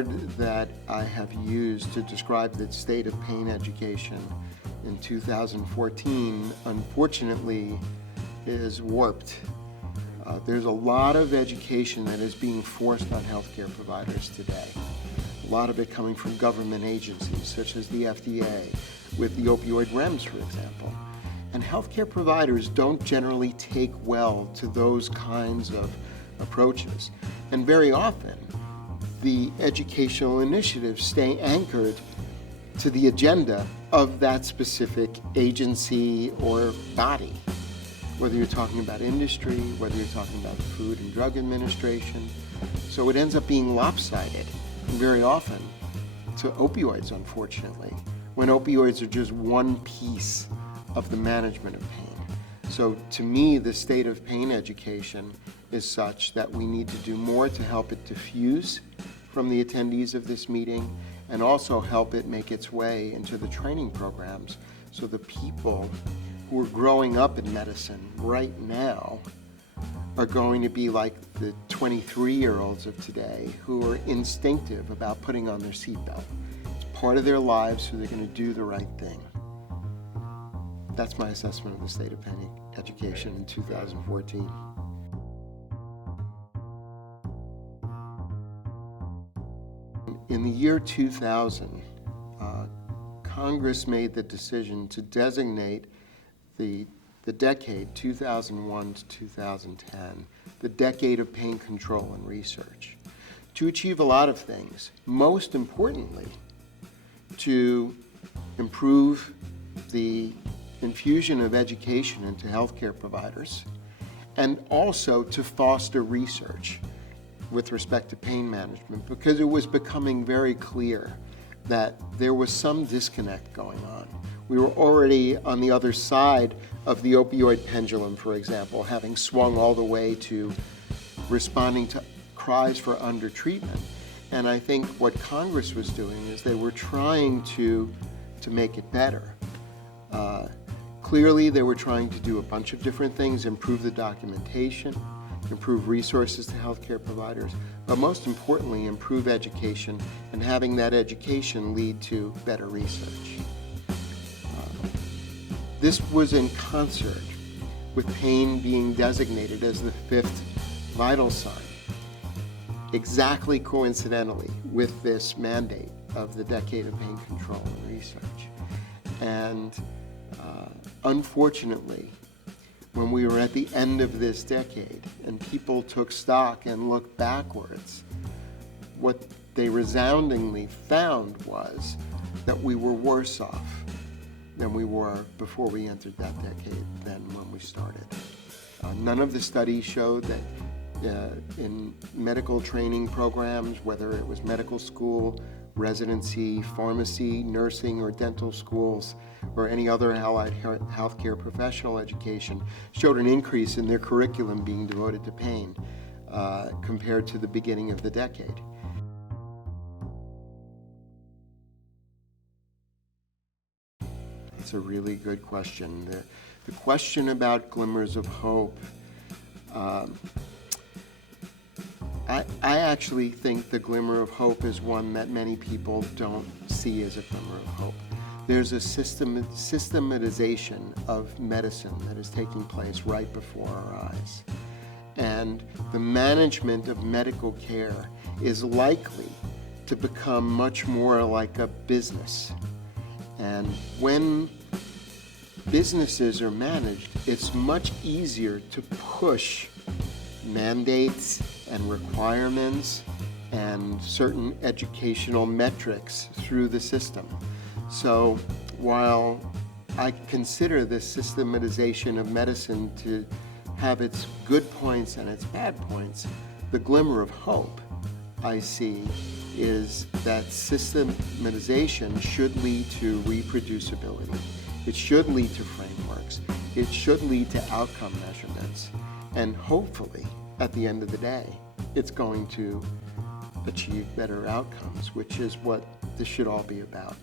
word that I have used to describe the state of pain education in 2014, unfortunately, is warped. There's a lot of education that is being forced on healthcare providers today. A lot of it coming from government agencies, such as the FDA, with the opioid REMS, for example. And healthcare providers don't generally take well to those kinds of approaches. And very often, the educational initiatives stay anchored to the agenda of that specific agency or body. Whether you're talking about industry, whether you're talking about the Food and Drug Administration. So it ends up being lopsided, very often, to opioids, unfortunately, when opioids are just one piece of the management of pain. So to me, the state of pain education is such that we need to do more to help it diffuse from the attendees of this meeting, and also help it make its way into the training programs so the people who are growing up in medicine right now are going to be like the 23-year-olds of today who are instinctive about putting on their seatbelt. It's part of their lives, so they're going to do the right thing. That's my assessment of the state of pain education in 2014. In the year 2000, Congress made the decision to designate the decade 2001 to 2010, the decade of pain control and research, to achieve a lot of things. Most importantly, to improve the infusion of education into healthcare providers, and also to foster research with respect to pain management, because it was becoming very clear that there was some disconnect going on. We were already on the other side of the opioid pendulum, for example, having swung all the way to responding to cries for undertreatment. And I think what Congress was doing is they were trying to make it better. Clearly, they were trying to do a bunch of different things, improve the documentation, improve resources to healthcare providers, but most importantly, improve education, and having that education lead to better research. This was in concert with pain being designated as the 5th vital sign, exactly coincidentally with this mandate of the decade of pain control and research. And unfortunately, when we were at the end of this decade and people took stock and looked backwards, what they resoundingly found was that we were worse off than we were before we entered that decade than when we started. None of the studies showed that in medical training programs, whether it was medical school, residency, pharmacy, nursing, or dental schools, or any other allied healthcare professional education, showed an increase in their curriculum being devoted to pain compared to the beginning of the decade. That's a really good question. The question about glimmers of hope, I actually think the glimmer of hope is one that many people don't see as a glimmer of hope. There's a systematization of medicine that is taking place right before our eyes. And the management of medical care is likely to become much more like a business. And when businesses are managed, it's much easier to push mandates and requirements and certain educational metrics through the system. So while I consider this systematization of medicine to have its good points and its bad points, the glimmer of hope I see is that systematization should lead to reproducibility. It should lead to frameworks. It should lead to outcome measurements. And hopefully, at the end of the day, it's going to achieve better outcomes, which is what this should all be about.